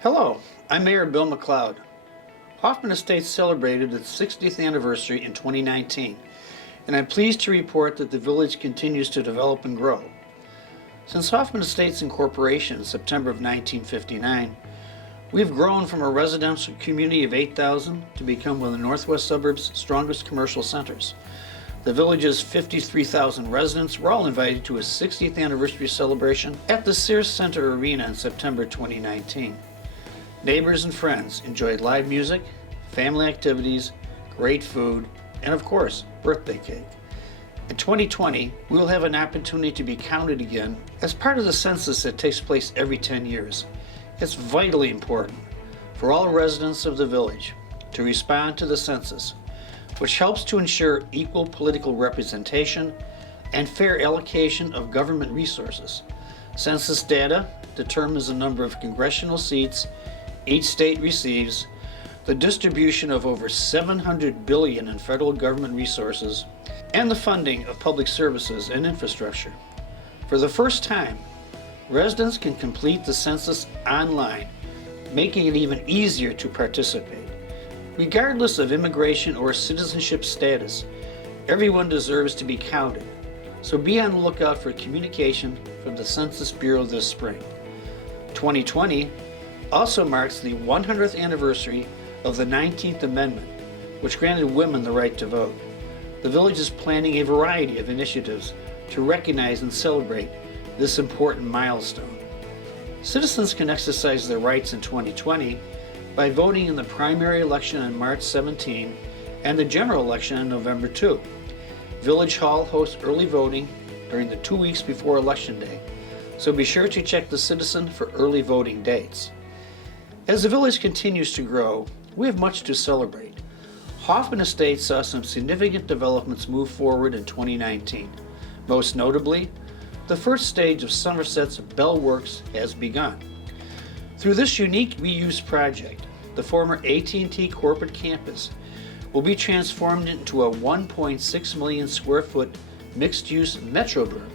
Hello, I'm Mayor Bill McLeod. Hoffman Estates celebrated its 60th anniversary in 2019, and I'm pleased to report that the village continues to develop and grow. Since Hoffman Estates incorporation in September of 1959, we've grown from a residential community of 8,000 to become one of the Northwest suburbs' strongest commercial centers. The village's 53,000 residents were all invited to a 60th anniversary celebration at the Sears Center Arena in September 2019. Neighbors and friends enjoyed live music, family activities, great food, and of course, birthday cake. In 2020, we will have an opportunity to be counted again as part of the census that takes place every 10 years. It's vitally important for all residents of the village to respond to the census, which helps to ensure equal political representation and fair allocation of government resources. Census data determines the number of congressional seats each state receives, the distribution of over $700 billion in federal government resources, and the funding of public services and infrastructure. For the first time, residents can complete the census online, making it even easier to participate. Regardless of immigration or citizenship status, everyone deserves to be counted, so be on the lookout for communication from the Census Bureau this spring. 2020 also marks the 100th anniversary of the 19th Amendment, which granted women the right to vote. The village is planning a variety of initiatives to recognize and celebrate this important milestone. Citizens can exercise their rights in 2020 by voting in the primary election on March 17 and the general election on November 2. Village Hall hosts early voting during the 2 weeks before Election Day, so be sure to check the Citizen for early voting dates. As the village continues to grow, we have much to celebrate. Hoffman Estates saw some significant developments move forward in 2019. Most notably, the first stage of Somerset's Bell Works has begun. Through this unique reuse project, the former AT&T corporate campus will be transformed into a 1.6 million square foot mixed-use metroburb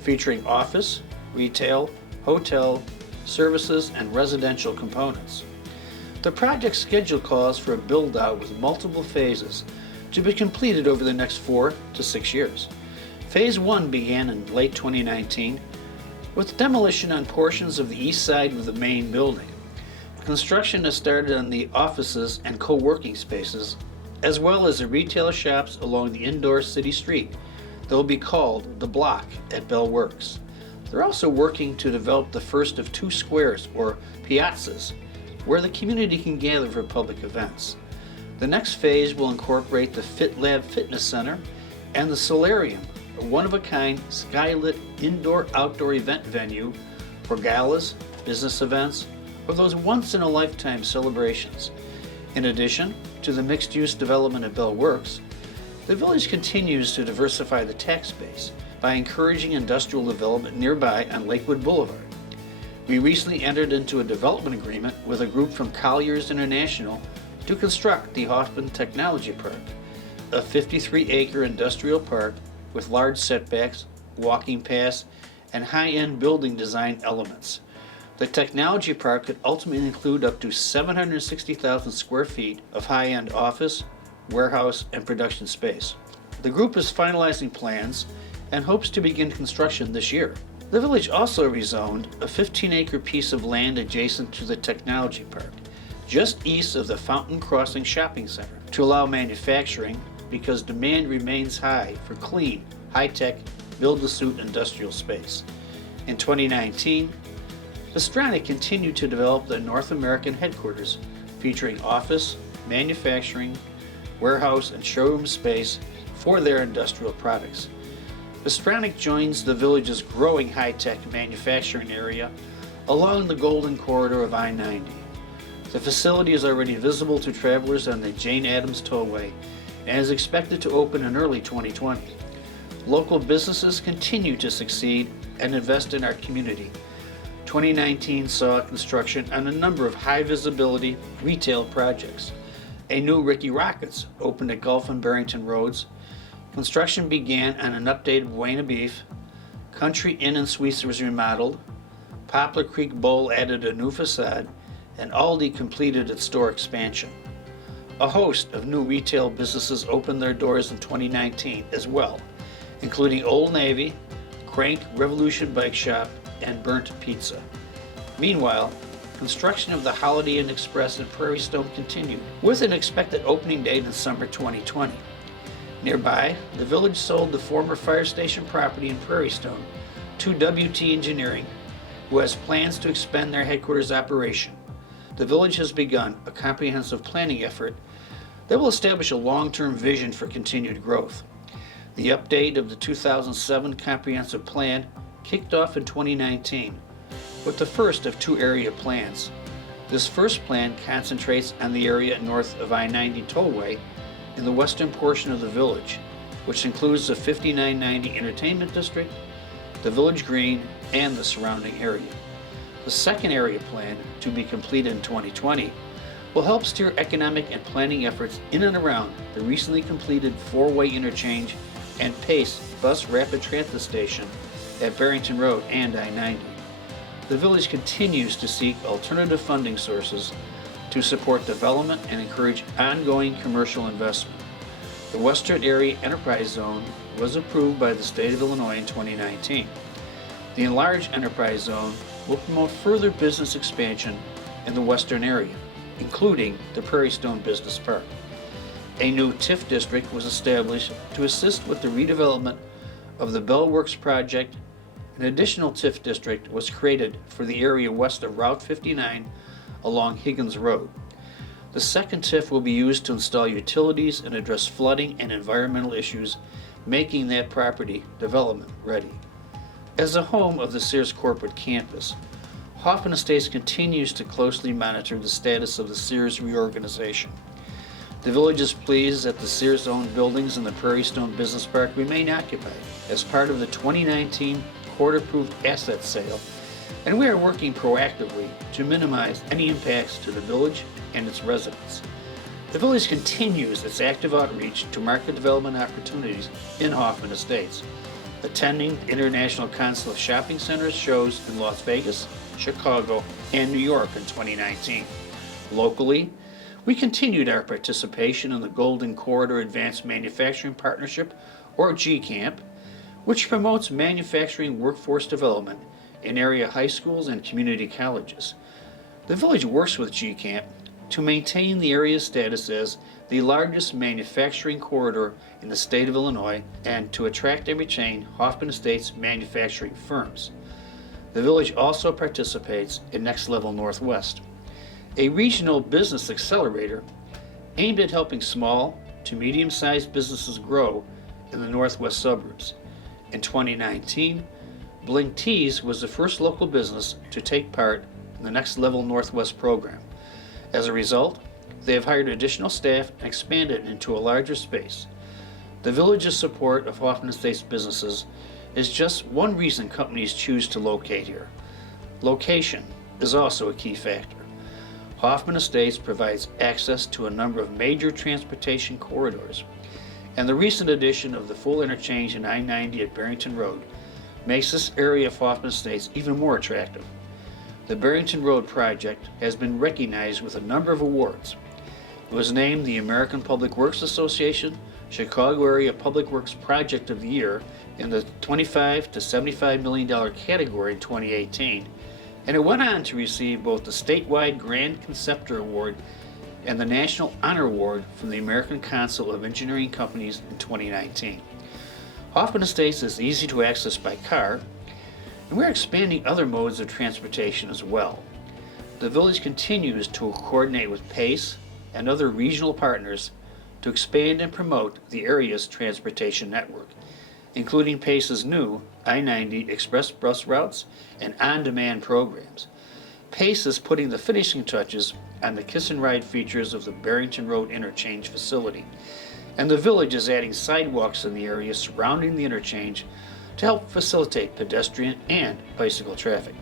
featuring office, retail, hotel, services, and residential components. The project schedule calls for a build-out with multiple phases to be completed over the next 4 to 6 years. Phase 1 began in late 2019 with demolition on portions of the east side of the main building. Construction has started on the offices and co-working spaces, as well as the retail shops along the indoor city street that will be called The Block at Bell Works. They're also working to develop the first of 2 squares, or piazzas, where the community can gather for public events. The next phase will incorporate the FitLab Fitness Center and the Solarium, a one-of-a-kind skylit indoor-outdoor event venue for galas, business events, or those once-in-a-lifetime celebrations. In addition to the mixed-use development at Bell Works, the village continues to diversify the tax base by encouraging industrial development nearby on Lakewood Boulevard. We recently entered into a development agreement with a group from Colliers International to construct the Hoffman Technology Park, a 53-acre industrial park with large setbacks, walking paths, and high-end building design elements. The technology park could ultimately include up to 760,000 square feet of high-end office, warehouse, and production space. The group is finalizing plans and hopes to begin construction this year. The village also rezoned a 15-acre piece of land adjacent to the technology park, just east of the Fountain Crossing Shopping Center, to allow manufacturing because demand remains high for clean, high-tech, build-to-suit industrial space. In 2019, Vestronic continued to develop the North American headquarters, featuring office, manufacturing, warehouse, and showroom space for their industrial products. Vestronic joins the village's growing high-tech manufacturing area along the Golden Corridor of I-90. The facility is already visible to travelers on the Jane Addams Tollway and is expected to open in early 2020. Local businesses continue to succeed and invest in our community. 2019 saw construction on a number of high-visibility retail projects. A new Ricky Rockets opened at Gulf and Barrington Roads. Construction began on an updated Buena Beef. Country Inn and Suites was remodeled. Poplar Creek Bowl added a new facade, and Aldi completed its store expansion. A host of new retail businesses opened their doors in 2019 as well, including Old Navy, Crank Revolution Bike Shop, and Burnt Pizza. Meanwhile, construction of the Holiday Inn Express in Prairie Stone continued, with an expected opening date in summer 2020. Nearby, the village sold the former fire station property in Prairie Stone to WT Engineering, who has plans to expand their headquarters operation. The village has begun a comprehensive planning effort that will establish a long-term vision for continued growth. The update of the 2007 Comprehensive Plan kicked off in 2019 with the first of two area plans. This first plan concentrates on the area north of I-90 Tollway in the western portion of the village, which includes the 5990 Entertainment District, the Village Green, and the surrounding area. The second area plan, to be completed in 2020, will help steer economic and planning efforts in and around the recently completed four-way interchange and PACE bus rapid transit station at Barrington Road and I-90. The village continues to seek alternative funding sources to support development and encourage ongoing commercial investment. The Western Area Enterprise Zone was approved by the state of Illinois in 2019. The enlarged Enterprise Zone will promote further business expansion in the western area, including the Prairie Stone Business Park. A new TIF district was established to assist with the redevelopment of the Bell Works project. An additional TIF district was created for the area west of Route 59 along Higgins Road. The second TIF will be used to install utilities and address flooding and environmental issues, making that property development ready. As the home of the Sears corporate campus, Hoffman Estates continues to closely monitor the status of the Sears reorganization. The village is pleased that the Sears-owned buildings in the Prairie Stone Business Park remain occupied as part of the 2019 court-approved asset sale, and we are working proactively to minimize any impacts to the village and its residents. The village continues its active outreach to market development opportunities in Hoffman Estates, attending the International Council of Shopping Centers shows in Las Vegas, Chicago, and New York in 2019. Locally, we continued our participation in the Golden Corridor Advanced Manufacturing Partnership, or GCAMP, which promotes manufacturing workforce development in area high schools and community colleges. The village works with GCAMP to maintain the area's status as the largest manufacturing corridor in the state of Illinois and to attract and retain Hoffman Estates manufacturing firms. The village also participates in Next Level Northwest, a regional business accelerator aimed at helping small to medium-sized businesses grow in the northwest suburbs. In 2019, Blink Tees was the first local business to take part in the Next Level Northwest program. As a result, they have hired additional staff and expanded into a larger space. The village's support of Hoffman Estates businesses is just one reason companies choose to locate here. Location is also a key factor. Hoffman Estates provides access to a number of major transportation corridors, and the recent addition of the full interchange in I-90 at Barrington Road makes this area of Hoffman Estates even more attractive. The Barrington Road project has been recognized with a number of awards. It was named the American Public Works Association Chicago Area Public Works Project of the Year in the $25 to $75 million category in 2018, and it went on to receive both the statewide Grand Conceptor Award and the National Honor Award from the American Council of Engineering Companies in 2019. Hoffman Estates is easy to access by car, and we're expanding other modes of transportation as well. The village continues to coordinate with PACE and other regional partners to expand and promote the area's transportation network, including PACE's new I-90 express bus routes and on-demand programs. PACE is putting the finishing touches on the kiss and ride features of the Barrington Road interchange facility, and the village is adding sidewalks in the area surrounding the interchange to help facilitate pedestrian and bicycle traffic.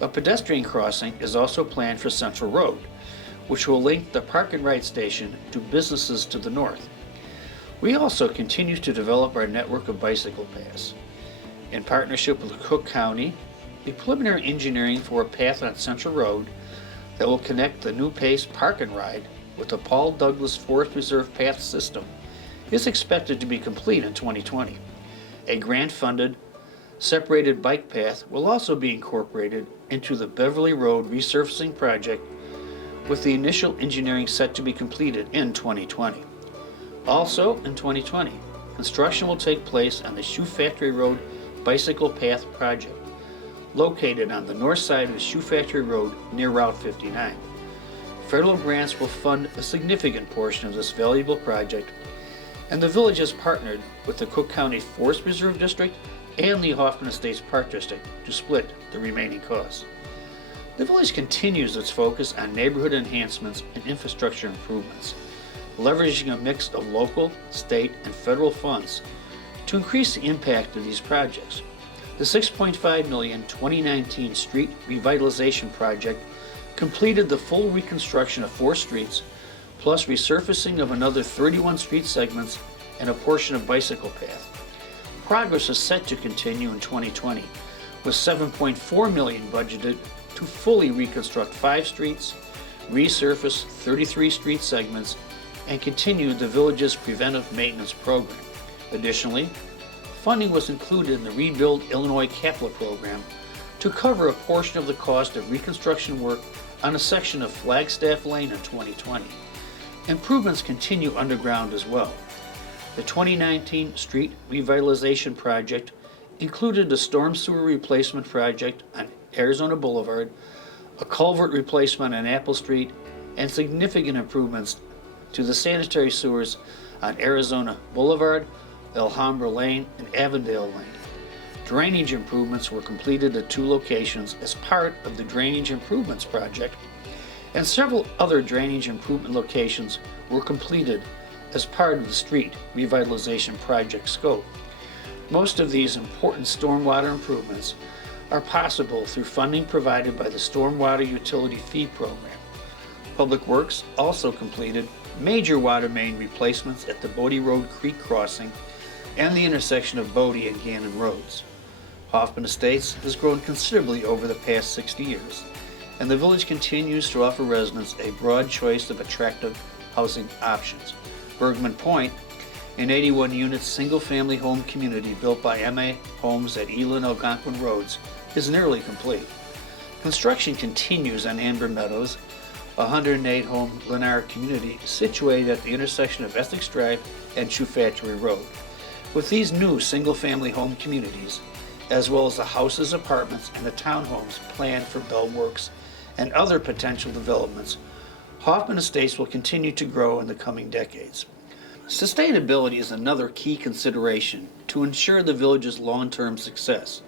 A pedestrian crossing is also planned for Central Road, which will link the Park and Ride station to businesses to the north. We also continue to develop our network of bicycle paths. In partnership with Cook County, the preliminary engineering for a path on Central Road that will connect the New Pace Park and Ride with the Paul Douglas Forest Reserve Path system is expected to be complete in 2020. A grant-funded, separated bike path will also be incorporated into the Beverly Road resurfacing project, with the initial engineering set to be completed in 2020. Also in 2020, construction will take place on the Shoe Factory Road bicycle path project, located on the north side of Shoe Factory Road near Route 59. Federal grants will fund a significant portion of this valuable project, and the village has partnered with the Cook County Forest Reserve District and the Hoffman Estates Park District to split the remaining costs. The village continues its focus on neighborhood enhancements and infrastructure improvements, leveraging a mix of local, state, and federal funds to increase the impact of these projects. The $6.5 million 2019 street revitalization project completed the full reconstruction of 4 streets, plus resurfacing of another 31 street segments and a portion of bicycle path. Progress is set to continue in 2020, with $7.4 million budgeted to fully reconstruct 5 streets, resurface 33 street segments, and continue the village's preventive maintenance program. Additionally, funding was included in the Rebuild Illinois capital program to cover a portion of the cost of reconstruction work on a section of Flagstaff Lane in 2020. Improvements continue underground as well. The 2019 street revitalization project included a storm sewer replacement project on Arizona Boulevard, a culvert replacement on Apple Street, and significant improvements to the sanitary sewers on Arizona Boulevard, Alhambra Lane, and Avondale Lane. Drainage improvements were completed at 2 locations as part of the Drainage Improvements Project, and several other drainage improvement locations were completed as part of the street revitalization project scope. Most of these important stormwater improvements are possible through funding provided by the Stormwater Utility Fee Program. Public Works also completed major water main replacements at the Bodie Road Creek crossing and the intersection of Bodie and Gannon Roads. Hoffman Estates has grown considerably over the past 60 years, and the village continues to offer residents a broad choice of attractive housing options. Bergman Point, an 81-unit single-family home community built by MA Homes at Elin Algonquin Roads, is nearly complete. Construction continues on Amber Meadows, a 108-home Lennar community situated at the intersection of Essex Drive and Shoe Factory Road. With these new single-family home communities, as well as the houses, apartments, and the townhomes planned for Bell Works and other potential developments, Hoffman Estates will continue to grow in the coming decades. Sustainability is another key consideration to ensure the village's long-term success.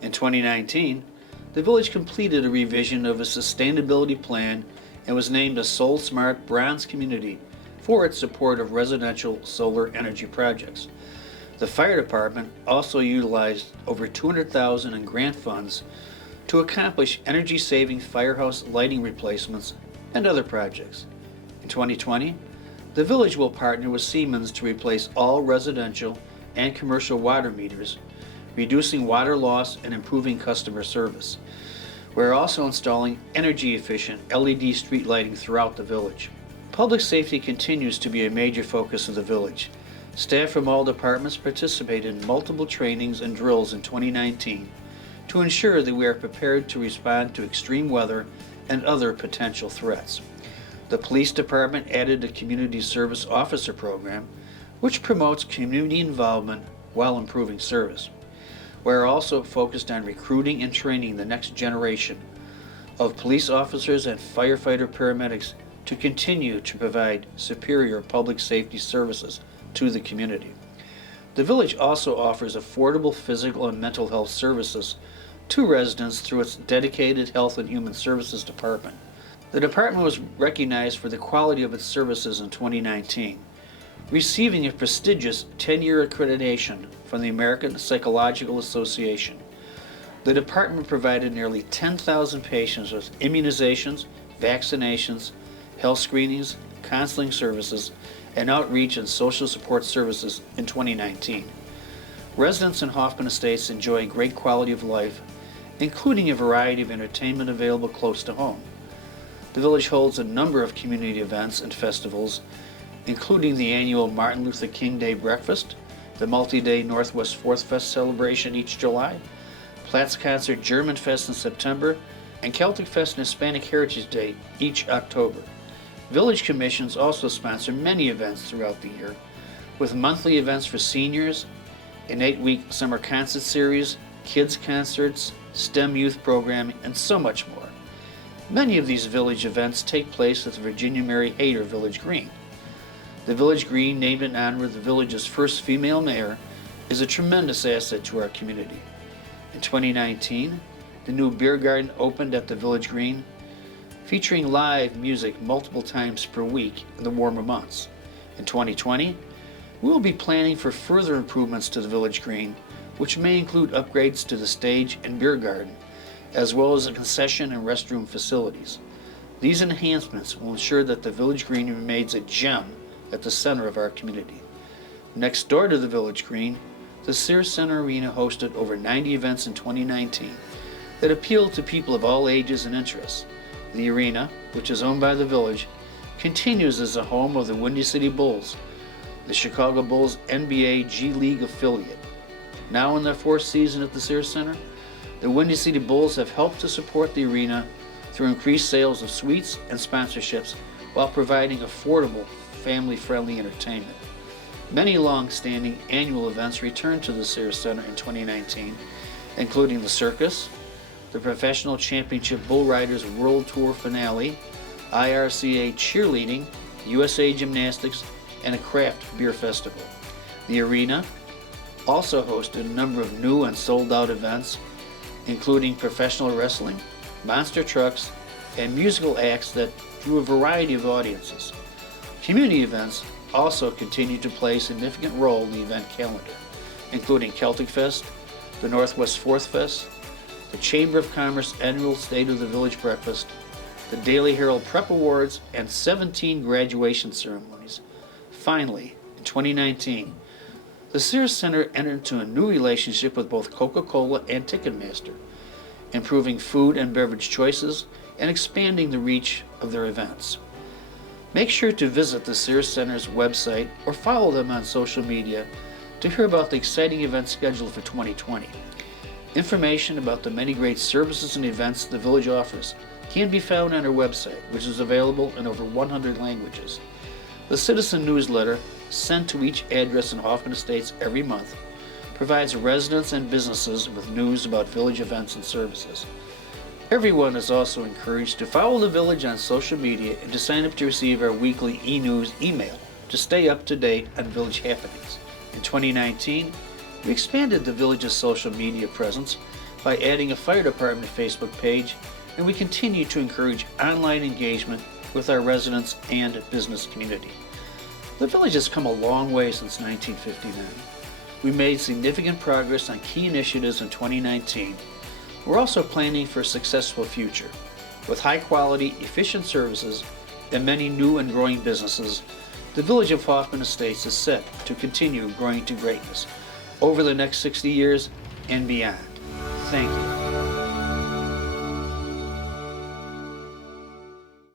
In 2019, the village completed a revision of a sustainability plan and was named a Soul Smart Bronze Community for its support of residential solar energy projects. The fire department also utilized over $200,000 in grant funds to accomplish energy-saving firehouse lighting replacements and other projects. In 2020, the village will partner with Siemens to replace all residential and commercial water meters, reducing water loss and improving customer service. We're also installing energy-efficient LED street lighting throughout the village. Public safety continues to be a major focus of the village. Staff from all departments participated in multiple trainings and drills in 2019 to ensure that we are prepared to respond to extreme weather and other potential threats. The police department added a community service officer program, which promotes community involvement while improving service. We're also focused on recruiting and training the next generation of police officers and firefighter paramedics to continue to provide superior public safety services to the community. The village also offers affordable physical and mental health services to residents through its dedicated Health and Human Services Department. The department was recognized for the quality of its services in 2019, receiving a prestigious 10-year accreditation from the American Psychological Association. The department provided nearly 10,000 patients with immunizations, vaccinations, health screenings, counseling services, and outreach and social support services in 2019. Residents in Hoffman Estates enjoy great quality of life, including a variety of entertainment available close to home. The village holds a number of community events and festivals, including the annual Martin Luther King Day Breakfast, the multi-day Northwest Fourth Fest celebration each July, Platts Concert German Fest in September, and Celtic Fest and Hispanic Heritage Day each October. Village commissions also sponsor many events throughout the year, with monthly events for seniors, an 8-week summer concert series, kids concerts, STEM youth programming, and so much more. Many of these village events take place at the Virginia Mary Hayter Village Green. The Village Green, named in honor of the village's first female mayor, is a tremendous asset to our community. In 2019, the new beer garden opened at the Village Green, featuring live music multiple times per week in the warmer months. In 2020, we will be planning for further improvements to the Village Green, which may include upgrades to the stage and beer garden, as well as the concession and restroom facilities. These enhancements will ensure that the Village Green remains a gem at the center of our community. Next door to the Village Green, the Sears Center Arena hosted over 90 events in 2019 that appealed to people of all ages and interests. The arena, which is owned by the village, continues as the home of the Windy City Bulls, the Chicago Bulls NBA G League affiliate. Now in their 4th season at the Sears Center, the Windy City Bulls have helped to support the arena through increased sales of suites and sponsorships while providing affordable, family-friendly entertainment. Many long-standing annual events returned to the Sears Center in 2019, including the circus, the Professional Championship Bull Riders World Tour finale, IRCA cheerleading, USA Gymnastics, and a craft beer festival. The arena also hosted a number of new and sold-out events, including professional wrestling, monster trucks, and musical acts that drew a variety of audiences. Community events also continue to play a significant role in the event calendar, including Celtic Fest, the Northwest Fourth Fest, the Chamber of Commerce Annual State of the Village Breakfast, the Daily Herald Prep Awards, and 17 graduation ceremonies. Finally, in 2019, the Sears Center entered into a new relationship with both Coca-Cola and Ticketmaster, improving food and beverage choices and expanding the reach of their events. Make sure to visit the Sears Center's website or follow them on social media to hear about the exciting events scheduled for 2020. Information about the many great services and events the village offers can be found on our website, which is available in over 100 languages. The Citizen newsletter, sent to each address in Hoffman Estates every month, provides residents and businesses with news about village events and services. Everyone is also encouraged to follow the village on social media and to sign up to receive our weekly e-news email to stay up to date on village happenings. In 2019, we expanded the village's social media presence by adding a fire department Facebook page, and we continue to encourage online engagement with our residents and business community. The village has come a long way since 1959. We made significant progress on key initiatives in 2019. We're also planning for a successful future. With high-quality, efficient services and many new and growing businesses, the village of Hoffman Estates is set to continue growing to greatness over the next 60 years and beyond. Thank you.